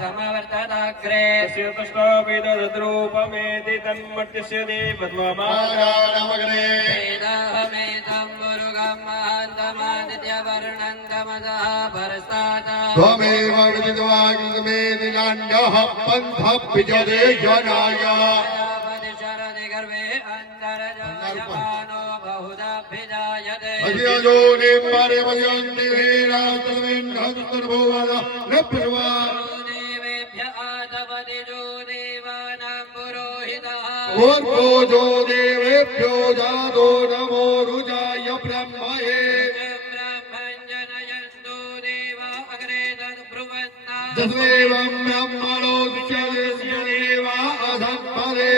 समवर्तताग्रे तस्य तष्टावेदरूपमेति तन्मर्त्यस्य देवत्वमागानमग्रे वेदाहमेतं मुरुगं महान्तमादित्यवर्णं तमसः परस्तात् त्वमेव विदित्वाग्निमेति नान्यः पन्थः विजते जनाय शरदि गर्भे अन्तर्जायमानो बहुधाभिजायते अजयोनि परिवयन्ति वीरास्तमेन्हस्तर्भुवद न प्रवा देवेभ्य आतपतिजो देवानां पुरोहितः ऊर्ध्वो जो देवेभ्यो जातो नमो रुजाय ब्रह्मये ब्रह्मञ्जनयन्तु देवा अग्रे तद्ब्रुवन्ना तदेवं ब्रह्मणोच्यस्य देवा अधपरे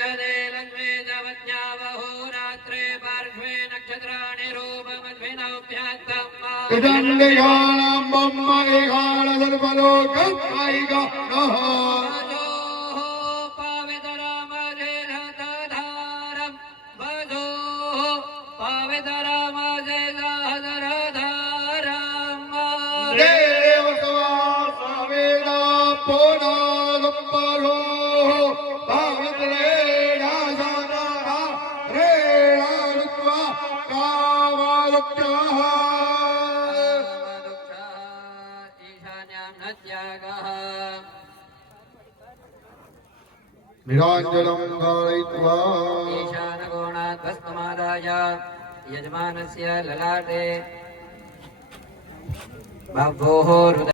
जने लग्ने जवज्ञावहोरात्रे पार्श्वे नक्षत्राणि रूपमद्भिनव्यात्तम् इदन्दिगानं ब्रह्मनिगानदर्पलोकमैका नः पावितरामजेधारम् भजोः पावितरामजेधारम् देवसवासावेदा पोनागम्बलो पावित्रेणा सानाना रेणानुत्वा कामालुक्याः ईशान्यां न त्यागः निराञ्जनं धारयित्वा ईशानकोणात् भस्ममादाय यजमानस्य ललाटे बभोः